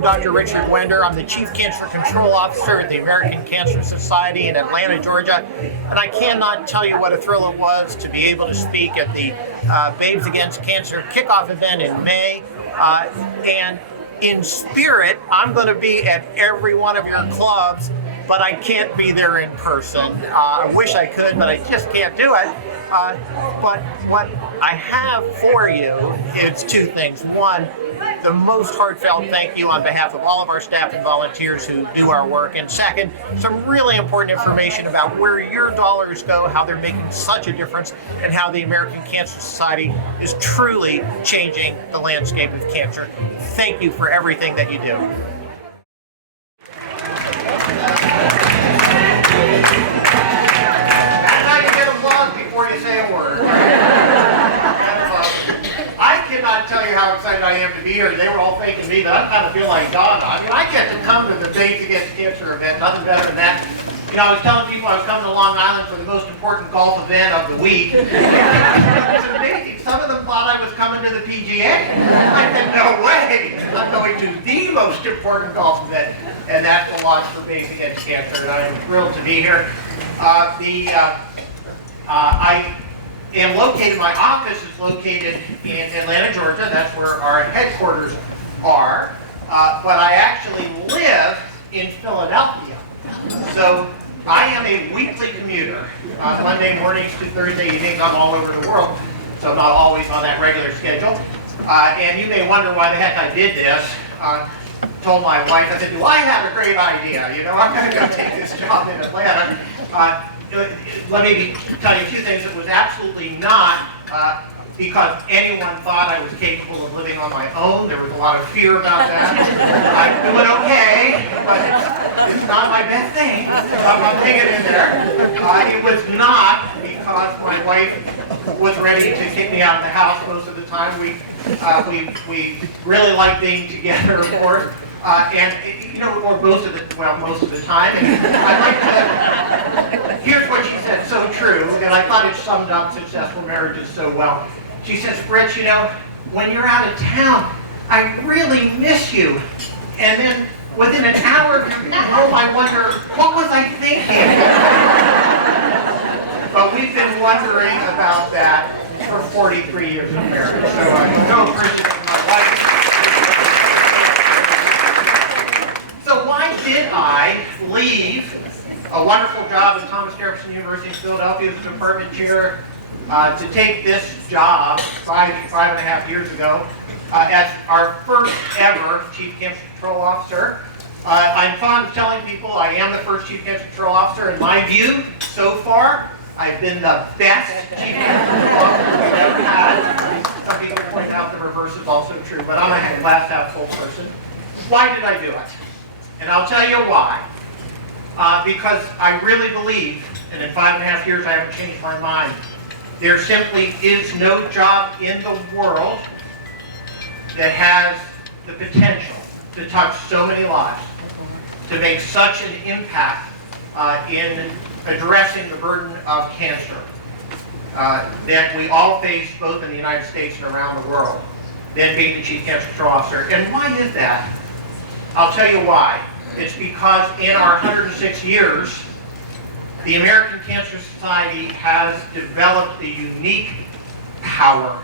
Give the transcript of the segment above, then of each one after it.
I'm Dr. Richard Wender. I'm the Chief Cancer Control Officer at the American Cancer Society in Atlanta, Georgia. And I cannot tell you what a thrill it was to be able to speak at the Babes Against Cancer kickoff event in May. And in spirit, I'm going to be at every one of your clubs, but I can't be there in person. I wish I could, but I just can't do it. But what I have for you is two things. One, the most heartfelt thank you on behalf of all of our staff and volunteers who do our work. And second, some really important information about where your dollars go, how they're making such a difference, and how the American Cancer Society is truly changing the landscape of cancer. Thank you for everything that you do. That's how you get applause before you say a word. I cannot tell you how excited I am to be here. They were all thanking me, but I kind of feel like Donna. I mean, I get to come to the Babes Against Cancer event, nothing better than that. You know, I was telling people I was coming to Long Island for the most important golf event of the week. It's amazing. Some of them thought I was coming to the PGA. I said, no way. I'm going to the most important golf event, and that's the launch for Babes Against Cancer, and I am thrilled to be here. My office is located in Atlanta, Georgia. That's where our headquarters are. But I actually live in Philadelphia. So I am a weekly commuter. Monday mornings to Thursday evenings, I'm all over the world. So I'm not always on that regular schedule. And you may wonder why the heck I did this. Told my wife, I said, do I have a great idea? You know, I'm going to go take this job in Atlanta. Let me tell you a few things. It was absolutely not because anyone thought I was capable of living on my own. There was a lot of fear about that. I'm doing okay, but it's not my best thing. I'm hanging in there. It was not because my wife was ready to kick me out of the house most of the time. We really like being together, of course. And you know, or most of the time. And I'd like to. Here's what she said, so true, and I thought it summed up successful marriages so well. She says, Rich, you know, when you're out of town, I really miss you. And then within an hour of your home, I wonder, what was I thinking? But we've been wondering about that for 43 years of marriage. So I'm so appreciative of my wife. So why did I leave a wonderful job at Thomas Jefferson University in Philadelphia as a department chair to take this job five and a half years ago as our first ever Chief Cancer Control Officer? I'm fond of telling people I am the first Chief Cancer Control Officer. In my view, so far, I've been the best Chief Cancer Control Officer we've ever had. Some people point out the reverse is also true, but I'm a glass half full person. Why did I do it? And I'll tell you why. Because I really believe, and in 5.5 years I haven't changed my mind, there simply is no job in the world that has the potential to touch so many lives, to make such an impact in addressing the burden of cancer that we all face both in the United States and around the world, than being the Chief Cancer Control Officer. And why is that? I'll tell you why. It's because in our 106 years, the American Cancer Society has developed a unique power.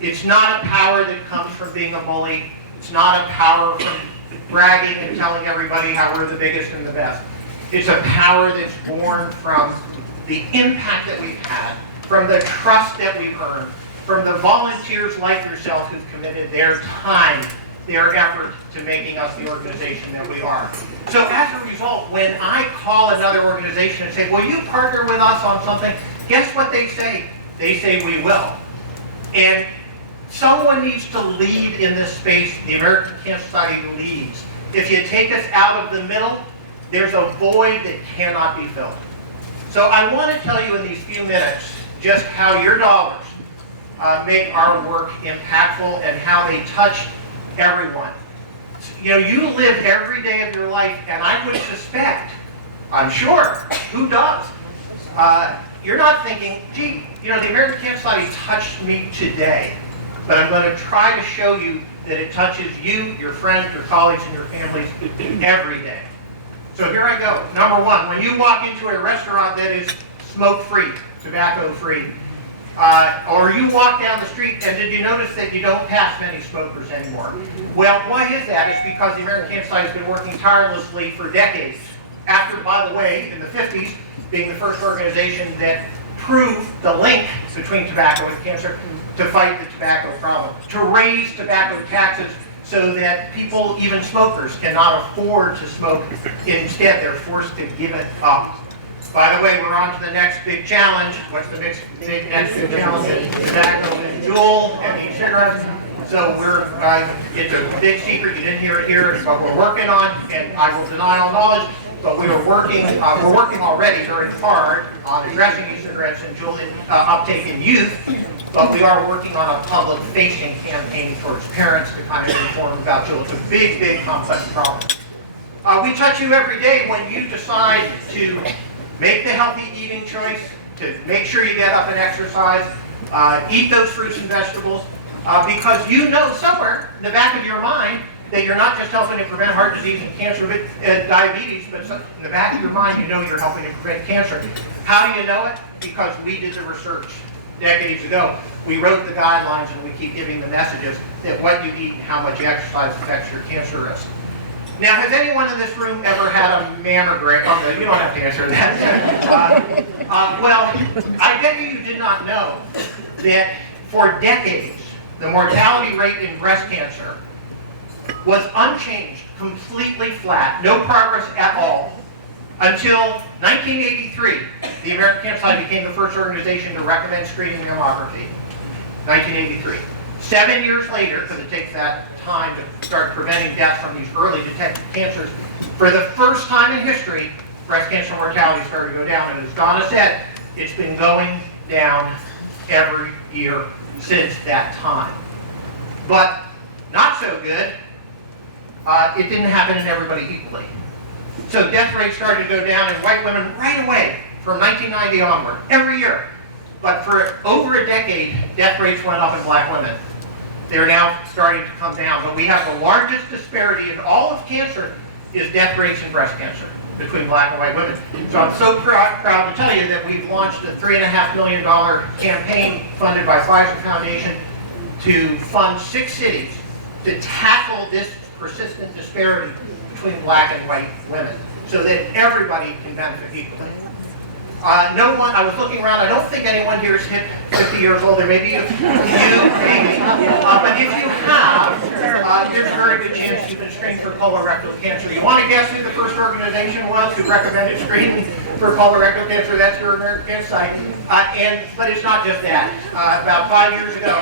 It's not a power that comes from being a bully. It's not a power from bragging and telling everybody how we're the biggest and the best. It's a power that's born from the impact that we've had, from the trust that we've earned, from the volunteers like yourself who've committed their time, their effort to making us the organization that we are. So as a result, when I call another organization and say, will you partner with us on something? Guess what they say? They say we will. And someone needs to lead in this space. The American Cancer Society leads. If you take us out of the middle, there's a void that cannot be filled. So I want to tell you in these few minutes just how your dollars make our work impactful and how they touch everyone. You know, you live every day of your life, and I would suspect, I'm sure, who does? You're not thinking, gee, you know, the American Cancer Society touched me today, but I'm going to try to show you that it touches you, your friends, your colleagues, and your families every day. So here I go. Number one, when you walk into a restaurant that is smoke-free, tobacco-free, or you walk down the street, and did you notice that you don't pass many smokers anymore? Well, why is that? It's because the American Cancer Society has been working tirelessly for decades. After, by the way, in the 50s, being the first organization that proved the link between tobacco and cancer, to fight the tobacco problem, to raise tobacco taxes so that people, even smokers, cannot afford to smoke. Instead, they're forced to give it up. By the way, we're on to the next big challenge. What's the next big challenge? Tobacco and Juul and e-cigarettes. So it's a big secret. You didn't hear it here, but we're working on, and I will deny all knowledge, but we're working already very hard on addressing e-cigarettes and Juul uptake in youth. But we are working on a public-facing campaign towards parents to kind of inform about Juul. It's a big, big, complex problem. We touch you every day when you decide to make the healthy eating choice, to make sure you get up and exercise, eat those fruits and vegetables, because you know somewhere in the back of your mind that you're not just helping to prevent heart disease and cancer, diabetes, but in the back of your mind you know you're helping to prevent cancer. How do you know it? Because we did the research decades ago. We wrote the guidelines and we keep giving the messages that what you eat and how much you exercise affects your cancer risk. Now, has anyone in this room ever had a mammogram? Oh, you don't have to answer that. Well, I bet you did not know that for decades, the mortality rate in breast cancer was unchanged, completely flat, no progress at all, until 1983. The American Cancer Society became the first organization to recommend screening mammography. 1983. 7 years later, because it takes that time to start preventing death from these early detected cancers, for the first time in history, breast cancer mortality started to go down. And as Donna said, it's been going down every year since that time. But not so good, it didn't happen in everybody equally. So death rates started to go down in white women right away from 1990 onward, every year. But for over a decade, death rates went up in black women. They're now starting to come down. But we have the largest disparity in all of cancer is death rates in breast cancer between black and white women. So I'm so proud to tell you that we've launched a $3.5 million campaign funded by Pfizer Foundation to fund 6 cities to tackle this persistent disparity between black and white women so that everybody can benefit equally. No one, I was looking around, I don't think anyone here is hit 50 years old. There may be a few, maybe. But if you have, there's a very good chance you've been screened for colorectal cancer. You want to guess who the first organization was who recommended screening for colorectal cancer? That's your American Cancer Society. But it's not just that. About 5 years ago,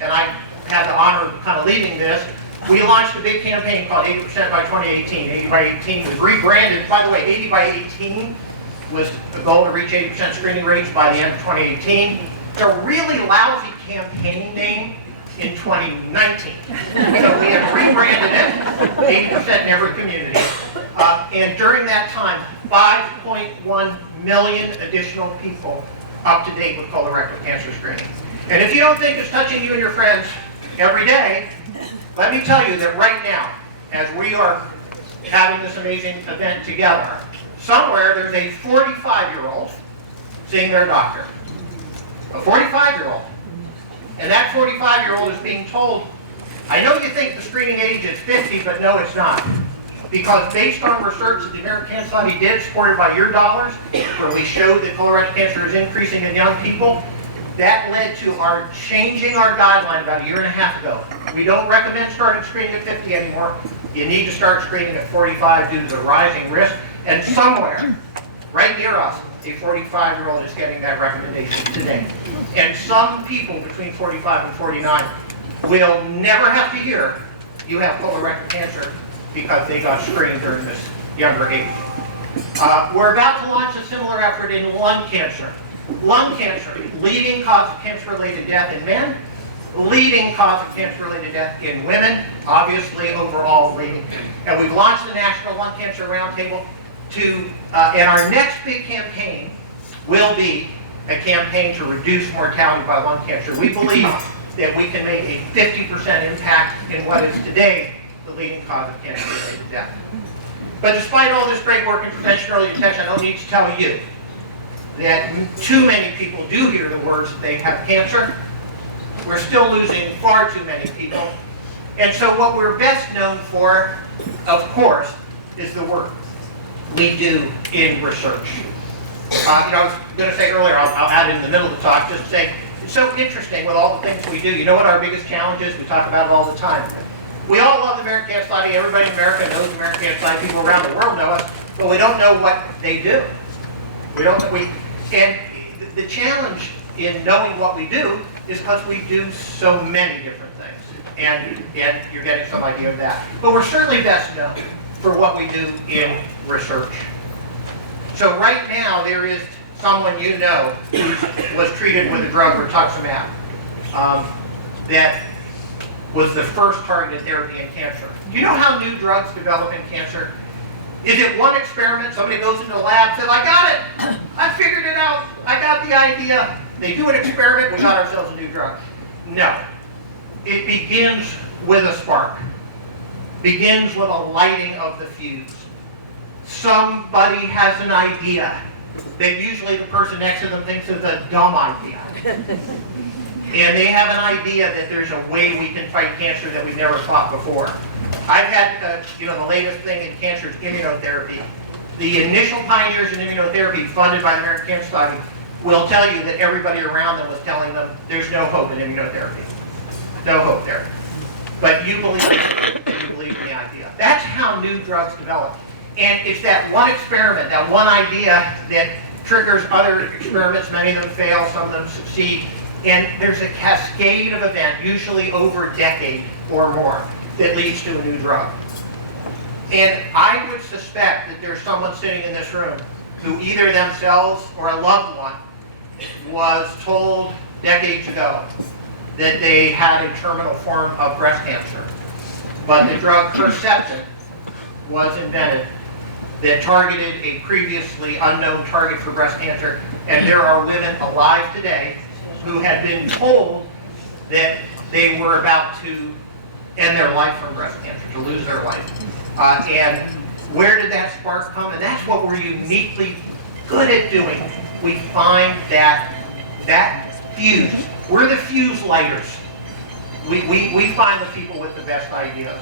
and I had the honor of kind of leading this, we launched a big campaign called 80% by 2018. 80 by 18 was rebranded. By the way, 80 by 18 was the goal to reach 80% screening rates by the end of 2018. It's a really lousy campaign name in 2019. So we have rebranded it, 80% in every community. And during that time, 5.1 million additional people up to date with colorectal cancer screening. And if you don't think it's touching you and your friends every day, let me tell you that right now, as we are having this amazing event together, somewhere there's a 45-year-old seeing their doctor. A 45-year-old. And that 45-year-old is being told, I know you think the screening age is 50, but no, it's not. Because based on research that the American Cancer Society did, supported by your dollars, where we showed that colorectal cancer is increasing in young people, that led to our changing our guideline about 1.5 years ago. We don't recommend starting screening at 50 anymore. You need to start screening at 45 due to the rising risk. And somewhere, right near us, a 45-year-old is getting that recommendation today. And some people between 45 and 49 will never have to hear you have colorectal cancer because they got screened during this younger age. We're about to launch a similar effort in lung cancer. Lung cancer, leading cause of cancer-related death in men, leading cause of cancer-related death in women, obviously overall leading. And we've launched the National Lung Cancer Roundtable and our next big campaign will be a campaign to reduce mortality by lung cancer. We believe that we can make a 50% impact in what is today the leading cause of cancer-related death. But despite all this great work in prevention and early detection, I don't need to tell you that too many people do hear the words that they have cancer. We're still losing far too many people. And so what we're best known for, of course, is the work we do in research. I was going to say earlier, I'll add it in the middle of the talk, just to say, it's so interesting with all the things we do. You know what our biggest challenge is? We talk about it all the time. We all love the American Cancer Society. Everybody in America knows the American Cancer Society. People around the world know us, but we don't know what they do. And the challenge in knowing what we do is because we do so many different things. And you're getting some idea of that. But we're certainly best known for what we do in research. So right now, there is someone you know who was treated with a drug, rituximab, that was the first targeted therapy in cancer. Do you know how new drugs develop in cancer? Is it one experiment? Somebody goes into the lab and says, I got it! I figured it out! I got the idea! They do an experiment, we got ourselves a new drug. No. It begins with a spark. Begins with a lighting of the fuse. Somebody has an idea that usually the person next to them thinks is a dumb idea. And they have an idea that there's a way we can fight cancer that we've never thought before. I've had, the latest thing in cancer is immunotherapy. The initial pioneers in immunotherapy funded by the American Cancer Society will tell you that everybody around them was telling them there's no hope in immunotherapy. No hope there. But you believe it, and you believe in the idea. That's how new drugs develop. And it's that one experiment, that one idea that triggers other experiments. Many of them fail, some of them succeed. And there's a cascade of events, usually over a decade or more, that leads to a new drug. And I would suspect that there's someone sitting in this room who either themselves or a loved one was told decades ago that they had a terminal form of breast cancer. But the drug Herceptin was invented that targeted a previously unknown target for breast cancer. And there are women alive today who had been told that they were about to end their life from breast cancer, to lose their life. And where did that spark come? And that's what we're uniquely good at doing. We find that fuse. We're the fuse lighters. We find the people with the best ideas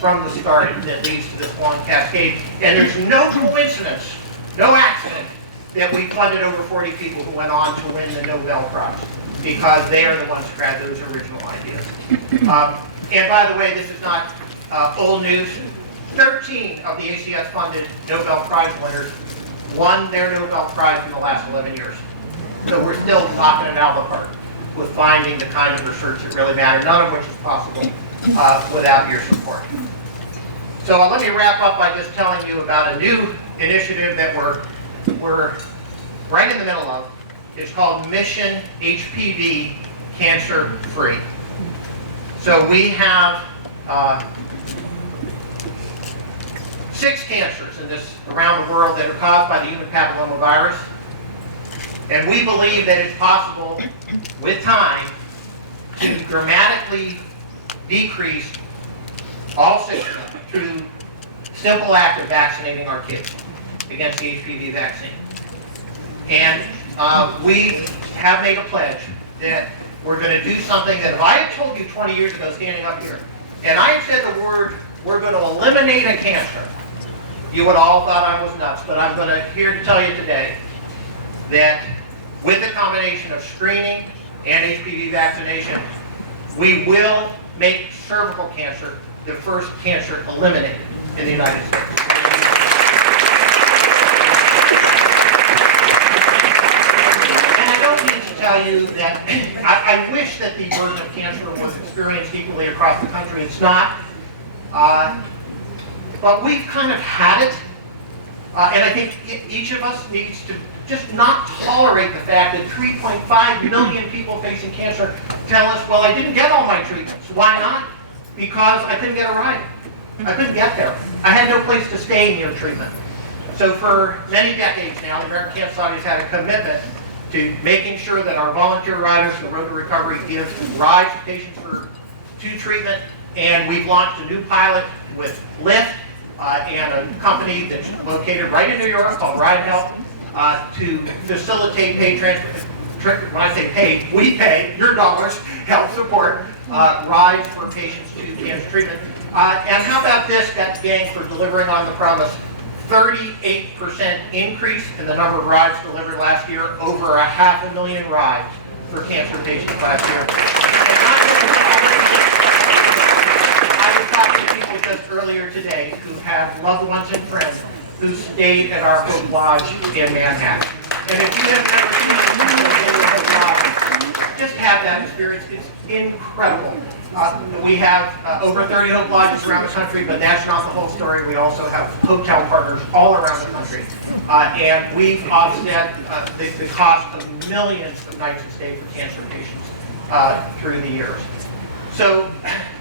from the start that leads to this long cascade. And there's no coincidence, no accident, that we funded over 40 people who went on to win the Nobel Prize, because they are the ones who had those original ideas. And by the way, this is not old news. 13 of the ACS-funded Nobel Prize winners won their Nobel Prize in the last 11 years. So we're still knocking it out of the park with finding the kind of research that really matters, none of which is possible without your support. So let me wrap up by just telling you about a new initiative that we're right in the middle of. It's called Mission HPV Cancer Free. So we have 6 cancers around the world that are caused by the human papillomavirus. And we believe that it's possible, with time, to dramatically decrease all 6 of them through simple act of vaccinating our kids against the HPV vaccine. And we have made a pledge that we're going to do something that if I had told you 20 years ago standing up here, and I had said the word, we're going to eliminate a cancer, you would all thought I was nuts. But I'm here to tell you today that with the combination of screening and HPV vaccination, we will make cervical cancer the first cancer eliminated in the United States. Tell you that I wish that the burden of cancer was experienced equally across the country. It's not. But we've kind of had it. And I think each of us needs to just not tolerate the fact that 3.5 million people facing cancer tell us, well, I didn't get all my treatments. Why not? Because I couldn't get a ride. I couldn't get there. I had no place to stay near treatment. So for many decades now, the American Cancer Society has had a commitment to making sure that our volunteer riders, the Road to Recovery, give rides to patients to treatment. And we've launched a new pilot with Lyft and a company that's located right in New York called Ride Help to facilitate paid transport. When I say paid, we pay your dollars, help support rides for patients to cancer treatment. And how about this, gang, for delivering on the promise? 38% increase in the number of rides delivered last year, over 500,000 rides for cancer patients last year. I was talking to people just earlier today who have loved ones and friends who stayed at our Hope Lodge in Manhattan. And if you have never seen Hope Lodge, just have that experience. It's incredible. We have over 30 Hope Lodges around the country, but that's not the whole story. We also have hotel partners all around the country. And we've offset the cost of millions of nights of stay for cancer patients through the years. So,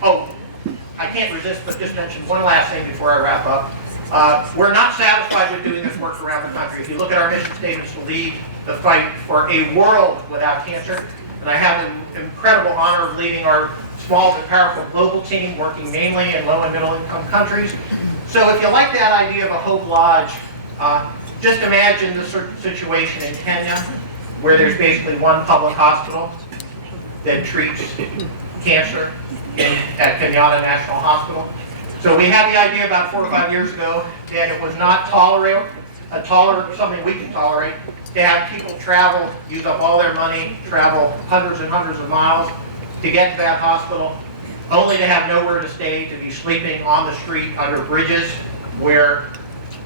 I can't resist but just mention one last thing before I wrap up. We're not satisfied with doing this work around the country. If you look at our mission statements, to lead the fight for a world without cancer, and I have the incredible honor of leading our small but powerful global team working mainly in low and middle income countries. So if you like that idea of a Hope Lodge, just imagine the sort of situation in Kenya where there's basically one public hospital that treats cancer at Kenyatta National Hospital. So we had the idea about 4 or 5 years ago that it was not something we can tolerate, to have people travel, use up all their money, travel hundreds and hundreds of miles to get to that hospital, only to have nowhere to stay, to be sleeping on the street under bridges where,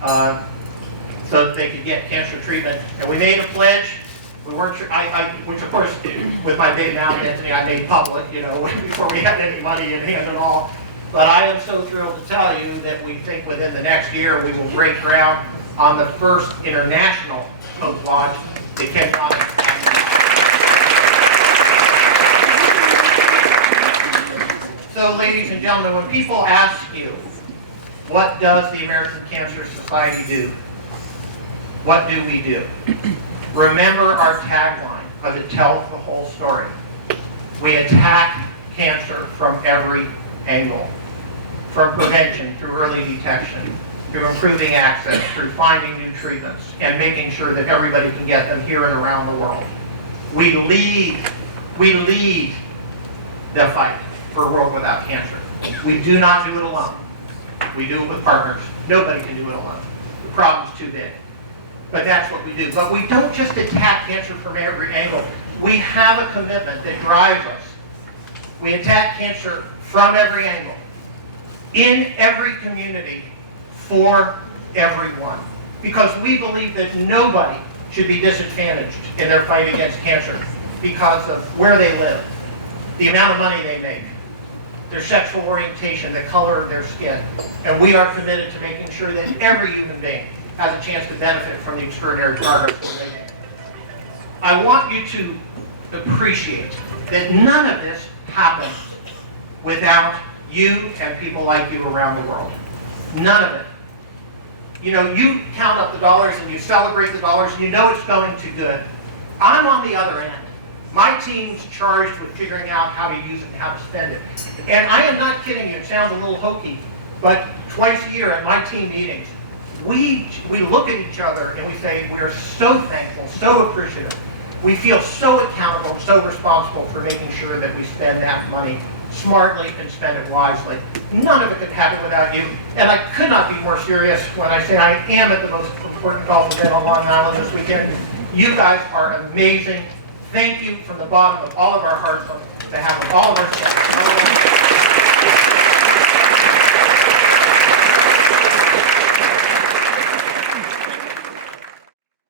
so that they could get cancer treatment. And we made a pledge. We weren't sure, which of course, with my big mouth, Anthony, I made public, before we had any money in hand at all. But I am so thrilled to tell you that we think within the next year we will break ground on the first international Hope Lodge that Kenyatta. So, ladies and gentlemen, when people ask you, what does the American Cancer Society do? What do we do? Remember our tagline, because it tells the whole story. We attack cancer from every angle. From prevention, through early detection, through improving access, through finding new treatments, and making sure that everybody can get them here and around the world. We lead the fight for a world without cancer. We do not do it alone. We do it with partners. Nobody can do it alone. The problem's too big. But that's what we do. But we don't just attack cancer from every angle. We have a commitment that drives us. We attack cancer from every angle, in every community, for everyone. Because we believe that nobody should be disadvantaged in their fight against cancer because of where they live, the amount of money they make, their sexual orientation, the color of their skin. And we are committed to making sure that every human being has a chance to benefit from the extraordinary progress we're making. I want you to appreciate that none of this happens without you and people like you around the world. None of it. You count up the dollars and you celebrate the dollars and you know it's going to good. I'm on the other end. My team's charged with figuring out how to use it and how to spend it. And I am not kidding you, it sounds a little hokey, but twice a year at my team meetings, we look at each other and we say, we're so thankful, so appreciative. We feel so accountable, so responsible for making sure that we spend that money smartly and spend it wisely. None of it could happen without you. And I could not be more serious when I say I am at the most important golf event on Long Island this weekend. You guys are amazing. Thank you from the bottom of all of our hearts on behalf of all of our staff.